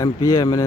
MPA MNA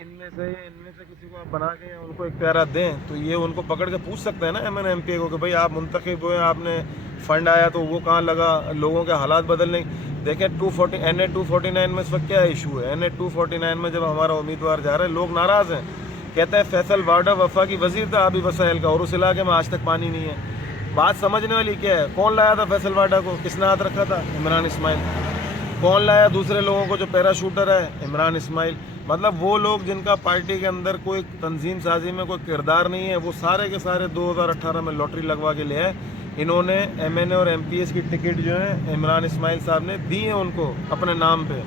ان میں سے کسی کو آپ بنا کے یا ان کو اختیارات دیں تو یہ ان کو پکڑ کے پوچھ سکتے ہیں نا ایم این ایم پی کو کہ بھائی آپ منتخب ہوئے, آپ نے فنڈ آیا تو وہ کہاں لگا, لوگوں کے حالات بدلنے. دیکھیں NA 249 میں اس وقت کیا ایشو ہے. NA 249 میں جب ہمارا امیدوار جا رہا ہے, لوگ ناراض ہیں, کہتے ہیں فیصل واڈا وفاقی وزیر تھا آبی وسائل کا اور اس علاقے میں آج تک پانی نہیں ہے. بات سمجھنے والی کیا ہے, کون لایا تھا فیصل واڈا کو, کس نے ہاتھ رکھا تھا, عمران اسماعیل. کون لایا دوسرے لوگوں کو جو پیرا شوٹر ہے, عمران اسماعیل. مطلب وہ لوگ جن کا پارٹی کے اندر کوئی تنظیم سازی میں کوئی کردار نہیں ہے, وہ سارے کے سارے 2018 میں لاٹری لگوا کے لے آئے. انہوں نے MNA اور MPS کی ٹکٹ جو ہے عمران اسماعیل صاحب نے دی ہیں ان کو اپنے نام پہ.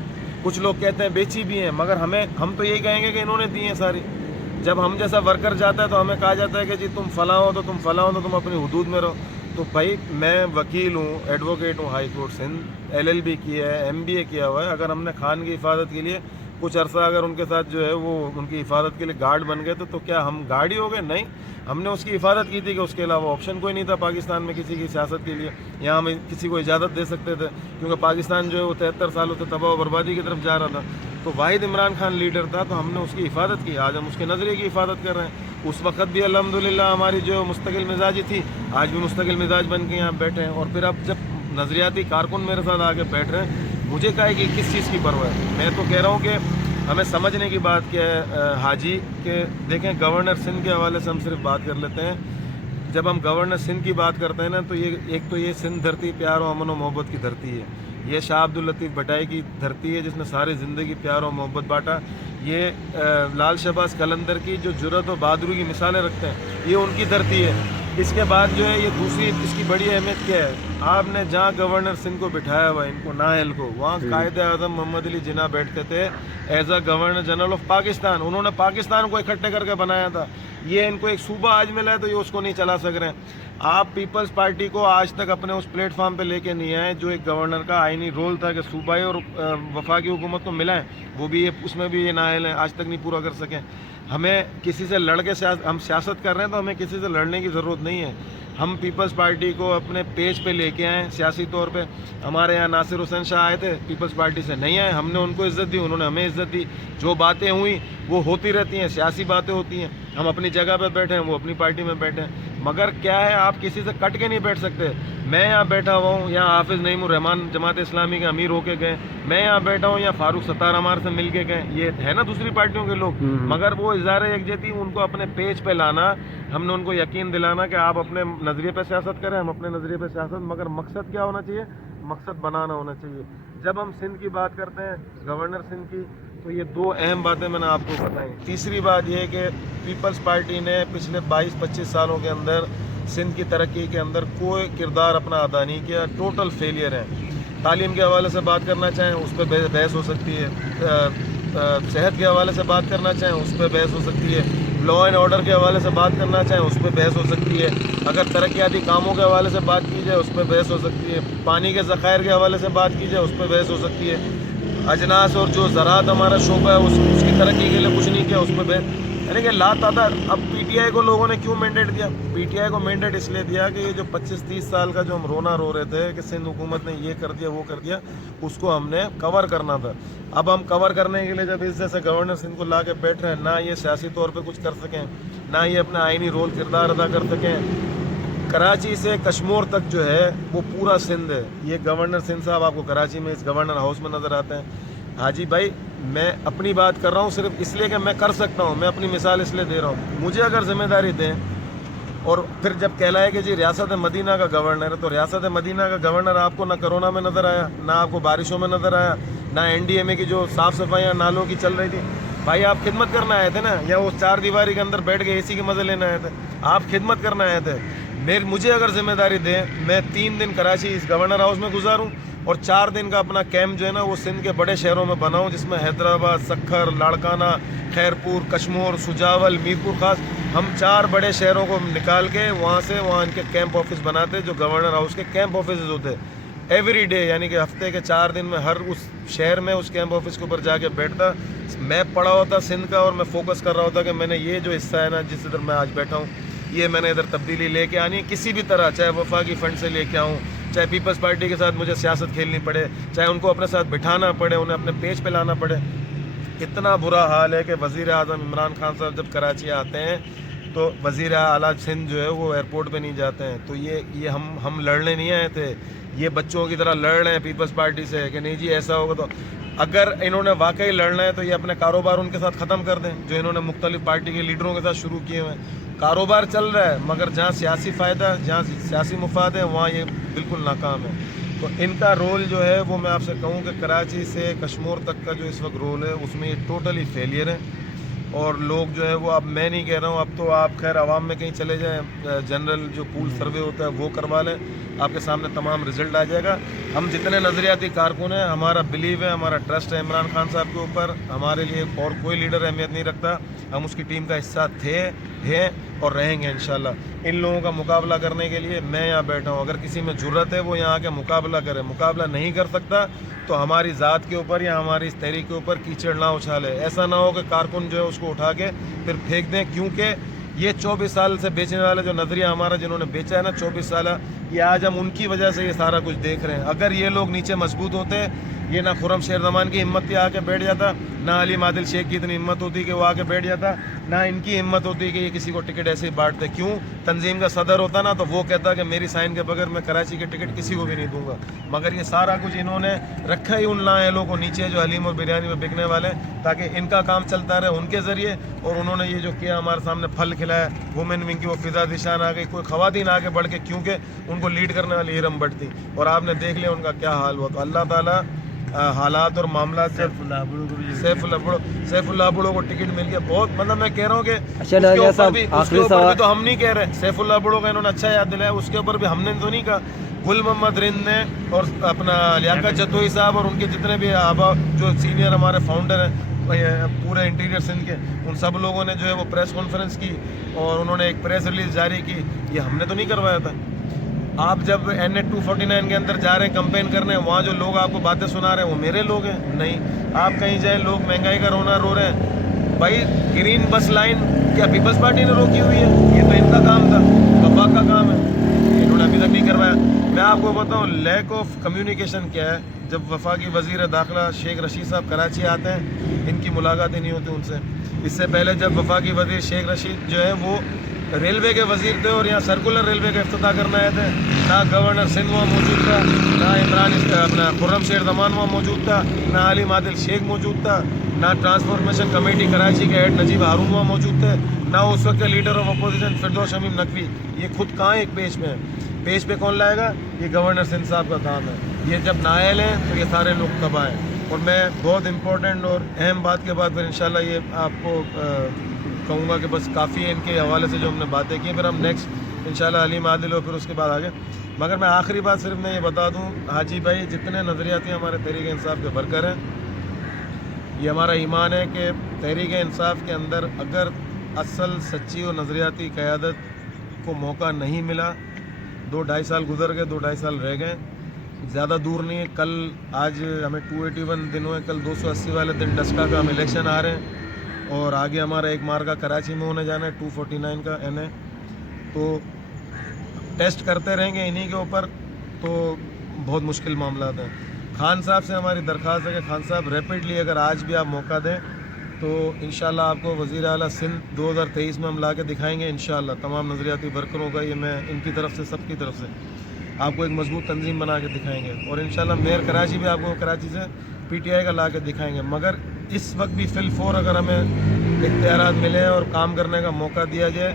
کچھ لوگ کہتے ہیں بیچی بھی ہیں, مگر ہم تو یہی کہیں گے کہ انہوں نے دی ہیں ساری. جب ہم جیسا ورکر جاتا ہے تو ہمیں کہا جاتا ہے کہ جی تم فلاں ہو تو تم فلاں ہو تو تم اپنی حدود میں رہو. تو بھائی میں وکیل ہوں, ایڈوکیٹ ہوں ہائی کورٹ سندھ, LLB کیا ہے, MBA کیا ہوا ہے. اگر ہم نے خان کی حفاظت کے لیے کچھ عرصہ اگر ان کے ساتھ جو ہے وہ ان کی حفاظت کے لیے گارڈ بن گئے تو کیا ہم گارڈ ہی ہو گئے؟ نہیں, ہم نے اس کی حفاظت کی تھی کہ اس کے علاوہ آپشن کوئی نہیں تھا پاکستان میں کسی کی سیاست کے لیے. یہاں ہم کسی کو اجازت دے سکتے تھے کیونکہ پاکستان جو ہے وہ 73 سالوں سے تباہ و بربادی کی طرف جا رہا تھا. تو واحد عمران خان لیڈر تھا تو ہم نے اس کی حفاظت کی. آج ہم اس کے نظریے کی حفاظت کر رہے ہیں. اس وقت بھی الحمدللہ ہماری جو مستقل مزاجی تھی, آج بھی مستقل مزاج بن کے یہاں بیٹھے ہیں. اور پھر اب جب نظریاتی کارکن میرے ساتھ آ کے بیٹھ رہے ہیں, مجھے کہا کہ کس چیز کی پرواہ ہے. میں تو کہہ رہا ہوں کہ ہمیں سمجھنے کی بات کیا ہے حاجی, کہ دیکھیں گورنر سندھ کے حوالے سے ہم صرف بات کر لیتے ہیں. جب ہم گورنر سندھ کی بات کرتے ہیں نا تو یہ سندھ دھرتی پیار و امن و محبت کی دھرتی ہے. یہ شاہ عبداللطیف بھٹائی کی دھرتی ہے جس نے ساری زندگی پیار و محبت بانٹا. یہ لال شہباز قلندر کی جو جرأت و بہادری کی مثالیں رکھتے ہیں, یہ ان کی دھرتی ہے. اس کے بعد جو ہے یہ دوسری اس کی بڑی اہمیت کیا ہے, آپ نے جہاں گورنر سندھ کو بٹھایا ہوا ان کو نااہل کو, وہاں قائد اعظم محمد علی جناح بیٹھتے تھے as a governor general of Pakistan. انہوں نے پاکستان کو اکٹھے کر کے بنایا تھا. یہ ان کو ایک صوبہ آج ملا ہے تو یہ اس کو نہیں چلا سک رہے ہیں. آپ پیپلز پارٹی کو آج تک اپنے اس پلیٹ فارم پہ لے کے نہیں آئے جو ایک گورنر کا آئینی رول تھا کہ صوبائی اور وفاقی حکومت کو ملائیں. وہ بھی اس میں بھی یہ نااہل ہیں, آج تک نہیں پورا کر سکیں. ہمیں کسی سے لڑ کے ہم سیاست کر رہے ہیں تو ہمیں کسی سے لڑنے کی ضرورت نہیں ہے. ہم پیپلز پارٹی کو اپنے پیج پہ لے کے آئیں سیاسی طور پہ. ہمارے یہاں ناصر حسین شاہ آئے تھے, پیپلز پارٹی سے نہیں آئے, ہم نے ان کو عزت دی, انہوں نے ہمیں عزت دی. جو باتیں ہوئیں وہ ہوتی رہتی ہیں, سیاسی باتیں ہوتی ہیں. ہم اپنی جگہ پہ بیٹھے ہیں, وہ اپنی پارٹی میں بیٹھے ہیں. مگر کیا ہے, آپ کسی سے کٹ کے نہیں بیٹھ سکتے. میں یہاں بیٹھا ہوا ہوں, یہاں حافظ نعیم الرحمان جماعت اسلامی کے امیر ہو کے گئے. میں یہاں بیٹھا ہوں, یہاں فاروق ستار ہمارے سے مل کے گئے. یہ ہے نا دوسری پارٹیوں کے لوگ, مگر وہ اظہار یکجہتی ان کو اپنے پیج پہ لانا. ہم نے ان کو یقین دلانا کہ آپ اپنے نظریے پہ سیاست کریں, ہم اپنے نظریے پہ سیاست, مگر مقصد کیا ہونا چاہیے, مقصد بنانا ہونا چاہیے. جب ہم سندھ کی بات کرتے ہیں, گورنر سندھ کی, تو یہ دو اہم باتیں میں نے آپ کو بتائیں. تیسری بات یہ کہ پیپلز پارٹی نے پچھلے 22-25 سالوں کے اندر سندھ کی ترقی کے اندر کوئی کردار اپنا ادا نہیں کیا. ٹوٹل فیلئر ہے. تعلیم کے حوالے سے بات کرنا چاہیں اس پہ بحث ہو سکتی ہے, صحت کے حوالے سے بات کرنا چاہیں اس پہ بحث ہو سکتی ہے, لا اینڈ آرڈر کے حوالے سے بات کرنا چاہیں اس پہ بحث ہو سکتی ہے, اگر ترقیاتی کاموں کے حوالے سے بات کی جائے اس پہ بحث ہو سکتی ہے, پانی کے ذخائر کے حوالے سے بات کی جائے اس پہ بحث ہو سکتی ہے, اجناس اور جو زراعت ہمارا شعبہ ہے اس کی ترقی کے لیے کچھ نہیں کیا, اس پہ بحث. یعنی کہ لا تعداد. اب PTI کو لوگوں نے کیوں مینڈیٹ دیا؟ PTI کو مینڈیٹ اس لیے دیا کہ یہ جو 25-30 سال کا جو ہم رونا رو رہے تھے کہ سندھ حکومت نے یہ کر دیا وہ کر دیا, اس کو ہم نے کور کرنا تھا. اب ہم کور کرنے کے لیے جب اس جیسے گورنر سندھ کو لا کے بیٹھ رہے ہیں, نہ یہ سیاسی طور پہ کچھ کر سکیں, نہ یہ اپنا آئینی رول کردار ادا کر سکیں. کراچی سے کشمور تک جو ہے وہ پورا سندھ ہے. یہ گورنر سندھ صاحب آپ کو کراچی میں اس گورنر ہاؤس میں نظر آتے ہیں. حاجی بھائی میں اپنی بات کر رہا ہوں صرف اس لیے کہ میں کر سکتا ہوں, میں اپنی مثال اس لیے دے رہا ہوں. مجھے اگر ذمہ داری دیں اور پھر جب کہلائے کہ جی ریاست مدینہ کا گورنر ہے, تو ریاست مدینہ کا گورنر آپ کو نہ کرونا میں نظر آیا, نہ آپ کو بارشوں میں نظر آیا, نہ NDMA کی جو صاف صفائیاں نالوں کی چل رہی تھی. بھائی آپ خدمت کرنا آئے تھے نا, یا وہ 4 دیواری کے اندر بیٹھ کے AC کے مزے لینے آئے تھے؟ آپ خدمت کرنا آئے تھے. مجھے اگر ذمہ داری دیں, میں 3 دن کراچی اس گورنر ہاؤس میں گزاروں اور 4 دن کا اپنا کیمپ جو ہے نا وہ سندھ کے بڑے شہروں میں بناؤں, جس میں حیدرآباد, سکھر, لاڑکانہ, خیرپور, کشمور, سجاول, میرپور خاص, ہم 4 بڑے شہروں کو نکال کے وہاں ان کے کیمپ آفس بناتے جو گورنر ہاؤس کے کیمپ آفسز ہوتے ایوری ڈے. یعنی کہ ہفتے کے 4 دن میں ہر اس شہر میں اس کیمپ آفس کے اوپر جا کے بیٹھتا, میپ پڑا ہوتا سندھ کا, اور میں فوکس کر رہا ہوتا کہ میں نے یہ جو حصہ ہے نا جس ادھر میں آج بیٹھا ہوں, یہ میں نے ادھر تبدیلی لے کے آنی ہے کسی بھی طرح, چاہے وفاقی فنڈ سے لے کے آؤں, چاہے پیپلز پارٹی کے ساتھ مجھے سیاست کھیلنی پڑے, چاہے ان کو اپنے ساتھ بٹھانا پڑے, انہیں اپنے پیج پہ لانا پڑے. اتنا برا حال ہے کہ وزیر اعظم عمران خان صاحب جب کراچی آتے ہیں تو وزیر اعلیٰ سندھ جو ہے وہ ایئرپورٹ پہ نہیں جاتے ہیں. تو یہ ہم لڑنے نہیں آئے تھے, یہ بچوں کی طرح لڑ رہے ہیں پیپلز پارٹی سے کہ نہیں جی ایسا ہوگا. تو اگر انہوں نے واقعی لڑنا ہے تو یہ اپنے کاروبار ان کے ساتھ ختم کر دیں جو انہوں نے مختلف پارٹی کے لیڈروں کے ساتھ شروع کیے ہوئے ہیں. کاروبار چل رہا ہے مگر جہاں سیاسی فائدہ, جہاں سیاسی مفاد ہے, وہاں یہ بالکل ناکام ہے. تو ان کا رول جو ہے وہ میں آپ سے کہوں کہ کراچی سے کشمور تک کا جو اس وقت رول ہے اس میں یہ ٹوٹلی فیلئر ہے. اور لوگ جو ہے وہ, اب میں نہیں کہہ رہا ہوں, اب تو آپ خیر عوام میں کہیں چلے جائیں, جنرل جو پول سروے ہوتا ہے وہ کروا لیں, آپ کے سامنے تمام رزلٹ آ جائے گا. ہم جتنے نظریاتی کارکن ہیں, ہمارا بلیو ہے, ہمارا ٹرسٹ ہے عمران خان صاحب کے اوپر, ہمارے لیے اور کوئی لیڈر اہمیت نہیں رکھتا. ہم اس کی ٹیم کا حصہ تھے, ہیں اور رہیں گے انشاءاللہ. ان لوگوں کا مقابلہ کرنے کے لیے میں یہاں بیٹھا ہوں. اگر کسی میں جرت ہے وہ یہاں آ کے مقابلہ کرے. مقابلہ نہیں کر سکتا تو ہماری ذات کے اوپر یا ہماری اس تحریک کے اوپر کیچڑ نہ اچھالے. ایسا نہ ہو کہ کارکن جو ہے اس کو اٹھا کے پھر پھینک دیں, کیونکہ یہ 24 سال سے بیچنے والے جو نظریہ ہمارا جنہوں نے بیچا ہے نا 24 سالہ, یہ آج ہم ان کی وجہ سے یہ سارا کچھ دیکھ رہے ہیں. اگر یہ لوگ نیچے مضبوط ہوتے, یہ نہ خرم شیر زمان کی ہمت تھی آ کے بیٹھ جاتا, نہ علیم عادل شیخ کی اتنی ہمت ہوتی کہ وہ آ کے بیٹھ جاتا, نہ ان کی ہمت ہوتی کہ یہ کسی کو ٹکٹ ایسے ہی بانٹتے. کیوں؟ تنظیم کا صدر ہوتا نا تو وہ کہتا کہ میری سائن کے بغیر میں کراچی کے ٹکٹ کسی کو بھی نہیں دوں گا. مگر یہ سارا کچھ انہوں نے رکھا ہی ان لاہلوں کو نیچے جو حلیم اور بریانی میں بکنے والے, تاکہ ان کا کام چلتا رہے ان کے ذریعے. اور انہوں نے یہ جو کیا ہمارے سامنے پھل کھلایا, وومن ونگ کی وہ فضا دشان آ گئی, کوئی خواتین آگے بڑھ کے, کیونکہ ان کو لیڈ کرنے والی ہرم بٹ تھی, اور آپ نے دیکھ لیا ان کا کیا حال ہوا. تو اللہ تعالیٰ حالات اور معاملات, سیف اللہ بڑو کو ٹکٹ مل گیا بہت, مطلب میں کہہ رہا ہوں کہ اس کے اوپر بھی تو ہم نہیں کہہ رہے, سیف اللہ بڑو کا انہوں نے اچھا یاد دلایا, اس کے اوپر بھی ہم نے تو نہیں کہا. گل محمد رند نے اور اپنا لیاقت جتوئی صاحب اور ان کے جتنے بھی آبا جو سینئر ہمارے فاؤنڈر ہیں پورے انٹیریئر سندھ کے, ان سب لوگوں نے جو ہے وہ پریس کانفرنس کی اور انہوں نے ایک پریس ریلیز جاری کی. یہ ہم نے تو نہیں کروایا تھا. آپ جب NH 249 کے اندر جا رہے ہیں کمپین کرنے, وہاں جو لوگ آپ کو باتیں سنا رہے ہیں وہ میرے لوگ ہیں؟ نہیں. آپ کہیں جائیں لوگ مہنگائی کا رونا رو رہے ہیں, بھائی گرین بس لائن کیا پیپلز پارٹی نے روکی ہوئی ہے؟ یہ تو ان کا کام تھا, وفاق کا کام ہے, انہوں نے ابھی تک نہیں کروایا. میں آپ کو بتاؤں لیک آف کمیونیکیشن کیا ہے. جب وفاقی وزیر داخلہ شیخ رشید صاحب کراچی آتے ہیں, ان کی ملاقات ہی نہیں ہوتی ان سے. اس سے پہلے جب وفاقی وزیر شیخ رشید جو ہے وہ ریلوے کے وزیر تھے اور یہاں سرکولر ریلوے کا افتتاح کرنا آئے تھے, نہ گورنر سندھ وہاں موجود تھا, نہ عمران اپنا خرم شیر زمان وہاں موجود تھا, نہ علیم عادل شیخ موجود تھا, نہ ٹرانسفارمیشن کمیٹی کراچی کے ہیڈ نجیب ہارون وہاں موجود تھے, نہ اس وقت کے leader of opposition Firdous Shamim Naqvi. یہ خود کہاں ایک پیج میں ہے؟ پیج پہ کون لائے گا؟ یہ گورنر سندھ صاحب کا کام ہے. یہ جب نائل ہیں تو یہ سارے لوگ تباہ ہیں. اور میں بہت امپورٹنٹ اور اہم بات کے بعد پھر انشاءاللہ یہ آپ کو کہوں گا کہ بس کافی ہے ان کے حوالے سے جو ہم نے باتیں کی, پھر ہم نیکسٹ انشاءاللہ علیم عادل ہو پھر اس کے بعد آگے. مگر میں آخری بات صرف میں یہ بتا دوں, حاجی بھائی جتنے نظریاتی ہمارے تحریک انصاف کے ورکر ہیں, یہ ہمارا ایمان ہے کہ تحریک انصاف کے اندر اگر اصل سچی اور نظریاتی قیادت کو موقع نہیں ملا, 2-2.5 سال گزر گئے, 2-2.5 سال رہ گئے, زیادہ دور نہیں ہے. کل آج ہمیں 281 دن ہوئے, کل 280 والے دن ڈسکا کا ہم الیکشن آ رہے ہیں, اور آگے ہمارا ایک مارکا کراچی میں ہونے جانا ہے 249 کا NA. تو ٹیسٹ کرتے رہیں گے انہی کے اوپر, تو بہت مشکل معاملات ہیں. خان صاحب سے ہماری درخواست ہے کہ خان صاحب ریپڈلی اگر آج بھی آپ موقع دیں تو انشاءاللہ آپ کو وزیر اعلیٰ سندھ 2023 میں ہم لا کے دکھائیں گے انشاءاللہ. تمام نظریاتی ورکروں کا یہ میں ان کی طرف سے سب کی طرف سے آپ کو ایک مضبوط تنظیم بنا کے دکھائیں گے, اور انشاءاللہ میئر کراچی بھی آپ کو کراچی سے PTI کا لا کے دکھائیں گے. مگر اس وقت بھی فی الفور اگر ہمیں اختیارات ملے اور کام کرنے کا موقع دیا جائے,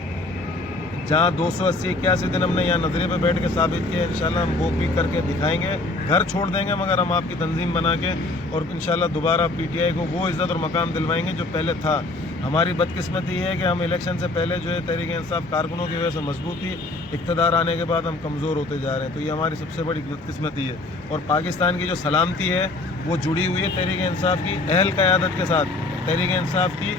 جہاں 280-81 دن ہم نے یہاں نظریے پہ بیٹھ کے ثابت کیا, انشاءاللہ ہم وہ بھی کر کے دکھائیں گے. گھر چھوڑ دیں گے مگر ہم آپ کی تنظیم بنا کے, اور انشاءاللہ دوبارہ PTI کو وہ عزت اور مقام دلوائیں گے جو پہلے تھا. ہماری بدقسمتی یہ ہے کہ ہم الیکشن سے پہلے جو ہے تحریک انصاف کارکنوں کی وجہ سے مضبوط تھی, اقتدار آنے کے بعد ہم کمزور ہوتے جا رہے ہیں. تو یہ ہماری سب سے بڑی بدقسمتی ہے. اور پاکستان کی جو سلامتی ہے وہ جڑی ہوئی ہے تحریک انصاف کی اہل قیادت کے ساتھ, تحریک انصاف کی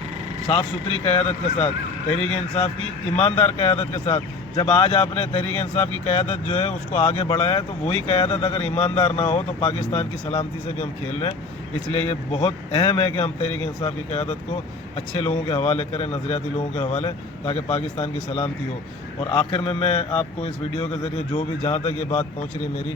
صاف ستھری قیادت کے ساتھ, تحریک انصاف کی ایماندار قیادت کے ساتھ. جب آج آپ نے تحریک انصاف کی قیادت جو ہے اس کو آگے بڑھایا ہے, تو وہی قیادت اگر ایماندار نہ ہو تو پاکستان کی سلامتی سے بھی ہم کھیل رہے ہیں. اس لیے یہ بہت اہم ہے کہ ہم تحریک انصاف کی قیادت کو اچھے لوگوں کے حوالے کریں, نظریاتی لوگوں کے حوالے, تاکہ پاکستان کی سلامتی ہو. اور آخر میں آپ کو اس ویڈیو کے ذریعے جو بھی جہاں تک یہ بات پہنچ رہی ہے میری,